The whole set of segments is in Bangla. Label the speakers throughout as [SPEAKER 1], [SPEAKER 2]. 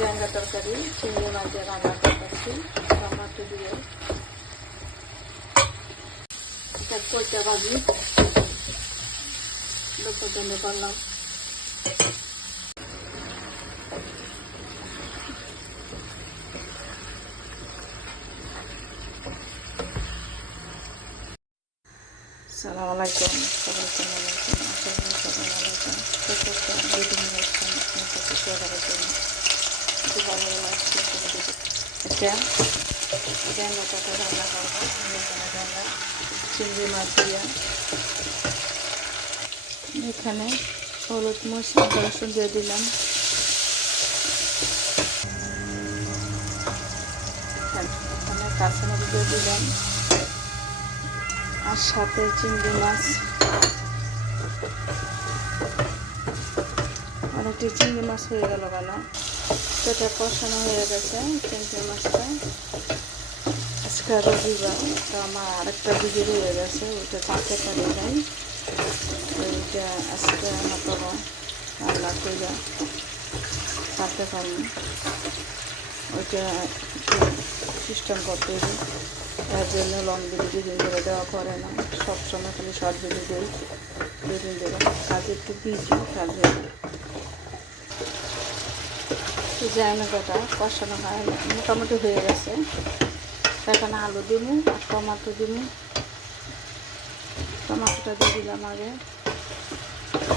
[SPEAKER 1] ড্যাঙ্গা তরকারি চিংড়ি মাছ দিয়ে রান্না করতেছি টমাটো দিয়ে এটা কইটা ভাজি দুপুর জন্য করলাম সালাম আলাইকুম সবাই কেমন আছেন আশা করি সবাই ভালো আছেন প্রত্যেকটা বিভিন্ন অনুষ্ঠান আপনার সাথে শেয়ার করার জন্য খুব ভালো লাগছে এটা ড্যাঙ্গা কাটা রান্না করব। ড্যাঙ্গা চিংড়ি মাছ দিয়া। এখানে হলুদ মশলা রসুন দিয়ে দিলাম। এখানে কাঁচামরিচ দিয়ে দিলাম। আর সাথে চিংড়ি মাছ। অনেকটি চিংড়ি মাছ হয়ে গেল কেন সেটা কষানো হয়ে গেছে চিংড়ি মাছটা। আজকে রবিবার, তো আমার আরেকটা ভিডিও রয়ে গেছে, ওইটা চাঁদতে পারি নাই ওইটা আজকে তো রান্না করে চাঁদতে পারিনি ওইটা সিস্টেম করতে হবে, তার জন্য লং ভিডিও দুদিন ধরে দেওয়া পড়ে না। সবসময় খালি শর্ট ভিডিও দিই, দুদিন ধরে। কাজে একটু বিজি তার জন্য জায়গাটা কষানো হয়, মোটামুটি হয়ে গেছে। এখানে আলু দিমু আর টমাটো দিমু। টমাটোটা দিয়ে দিলাম আগে।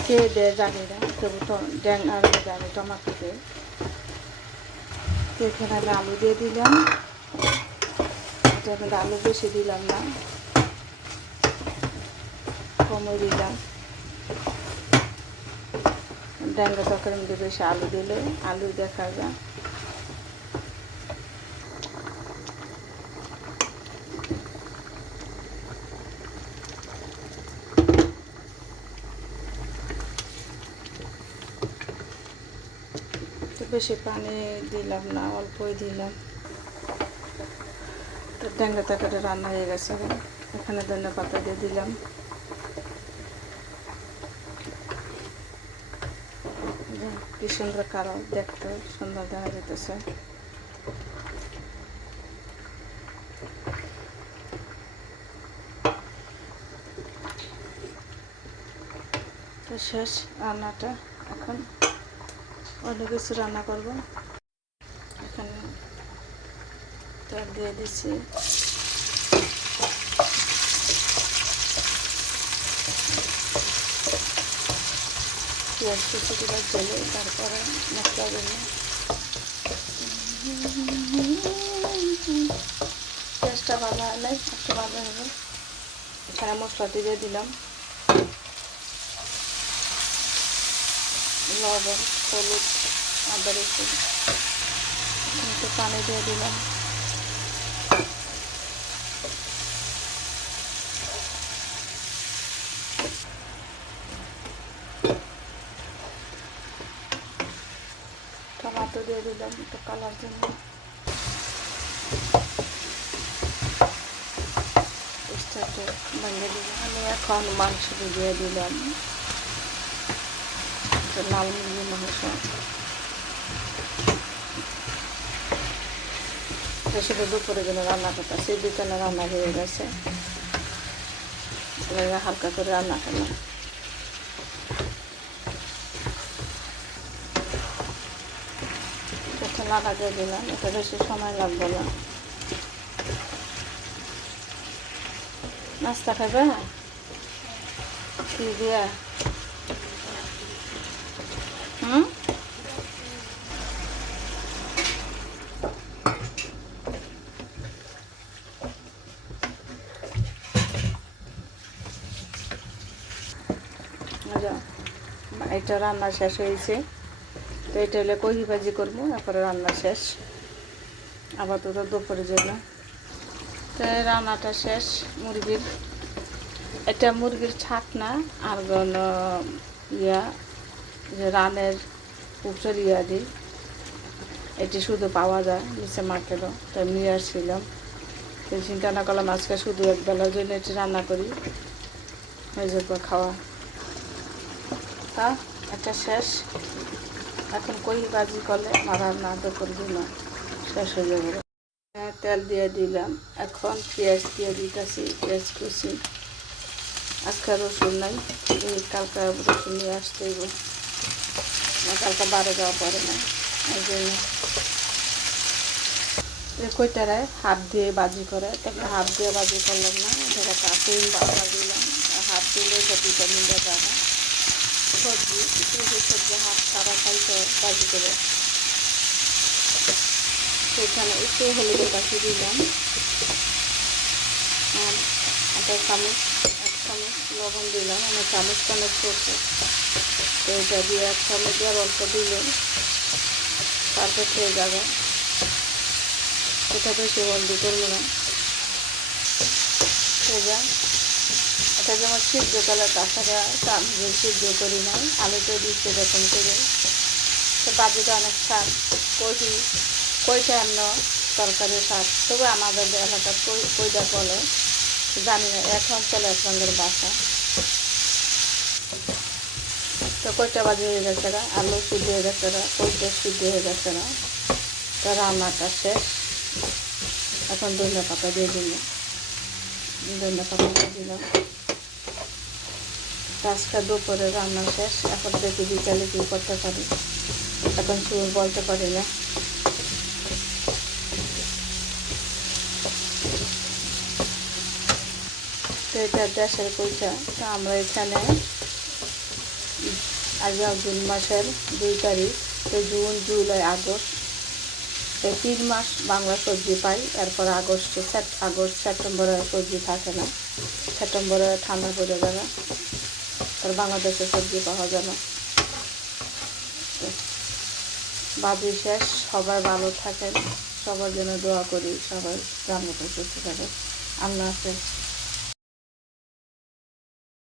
[SPEAKER 1] কে দেয় জানি না, তবু ড্যাং আর জানি, টমাটো দিয়ে। তো এখানে আমি আলু দিয়ে দিলাম। এটা আলু বেশি দিলাম না। কমে দিলাম। ড্যাঙ্গা তরকারির মধ্যে বেশি আলু দিলে, আলু দেখা যায় বেশি পানি দিলাম না, অল্পই দিলাম। তো ড্যাঙ্গা তরকারি রান্না হয়ে গেছে। এখানে ধনে পাতা দিয়ে দিলাম। কি সুন্দর কারও দেখতে সুন্দর দেখা যেতেছে তো শেষ রান্নাটা এখন। অন্য কিছু রান্না করব। এখানে তেল দিয়ে দিচ্ছি। পেঁয়াজ কুচি করে জেলে তারপরে মশলা দিলে পেঁয়াজটা ভালো হলে একটু ভালো হবে এখানে মশলা দিয়ে দিলাম লবণ হলুদ আদা রসুন একটু পানি দিয়ে দিলাম টমাটো দিয়ে দিলাম একটু কালার জন্য। ভেঙে দিলাম আমি এখন মাংস দিয়ে দিলাম। লাল মুরগির মাংস। সেটা দুপুরে জন্য রান্না করতে সেই বিকালে রান্না হয়ে গেছে। হালকা করে রান্না করলাম। নাড়া দিয়ে দিলাম এটা বেশি সময় লাগবে না। নাস্তা খাবে? কি দিয়ে? হুম? আচ্ছা, এটা রান্না শেষ হয়েছে। তো এটা হলে কহি ভাজি করব, তারপরে রান্না শেষ। আপাতত দুপুরের জন্য। তো রান্নাটা শেষ, মুরগির এটা মুরগির ছাকনা আর গল ইয়া, যে রানের উপসের ইয়া দিই এটি শুধু পাওয়া যায়, নিচে মার্কেটও তাই নিয়ে আসছিলাম। তো চিন্তা না করলাম, আজকে শুধু এক বেলার জন্য এটি রান্না করি। হয়ে যাবে খাওয়া। তা এটা শেষ। এখন কই ভাজি করলে আমার রান্না তো করবি না শেষ হয়ে যাবে। হ্যাঁ, তেল দিয়ে দিলাম। এখন পেঁয়াজ দিয়ে দিতেছি পেঁয়াজ কুচি। আজকে রসুন নাই এই কালকা রসুন নিয়ে আসতেইব না কালকা বারে যাওয়া পরে না এই জন্য। কইটারায় হাত দিয়ে বাজি করে তারপরে হাত দিয়ে বাজি করলাম না ধরো কাটুন বাটা দিলাম হাত দিলে তো ভিটামিনটা যাবে সবজি কিছু সবজি হাত সারা খাইতে বাজি করে সেখানে একটু হলুদের বাকি দিলাম। আর একটা চামচ, এক চামচ লবণ দিলাম। আমার চামচ চামচ করছে তো এটা দিয়ে এক চামচ আর অল্প দিলাম। তারপর খেয়ে যাবে। এটা বেশি হলদি করব না। সোজা এটা যেমন সিদ্ধ করলে তাছাড়া আমি সিদ্ধ করি নাই আলুটা দিচ্ছে এরকম করে। তো বাজিটা অনেক স্বাদ কষি কইটা এমন তরকারি স্বাদ। তবে আমাদের এলাকার কই কইটা বলে, জানি না এক অঞ্চলে এক রঙের বাসা। তো কইটা বাজি হয়ে গেছে না আলু সিদ্ধ হয়ে গেছে না কইটা সিদ্ধ হয়ে গেছে না তো রান্নাটা শেষ। এখন ধনিয়া পাতা দিয়ে দিল ধনিয়া পাতা দিয়ে দিলাম। আজকে দুপুরে রান্না শেষ, এখন দেখি বিকালে কী করতে পারি। এখন শুরু বলতে পারি না। তো এটা দেশের পয়সা তো আমরা এখানে আজ জুন মাসের দুই তারিখ, তো জুন, জুলাই, আগস্ট। এই তিন মাস বাংলা সবজি পাই, এরপর আগস্টে সেট আগস্ট, সেপ্টেম্বরে সবজি থাকে না। সেপ্টেম্বরে ঠান্ডা পড়ে যাবে। আর বাংলাদেশের সবজি পাওয়া যায় না। বাজি শেষ, সবাই ভালো থাকেন। সবার জন্য দোয়া করি, সবাই গ্রাম সুস্থ থাকেন আল্লাহ হাফেজ।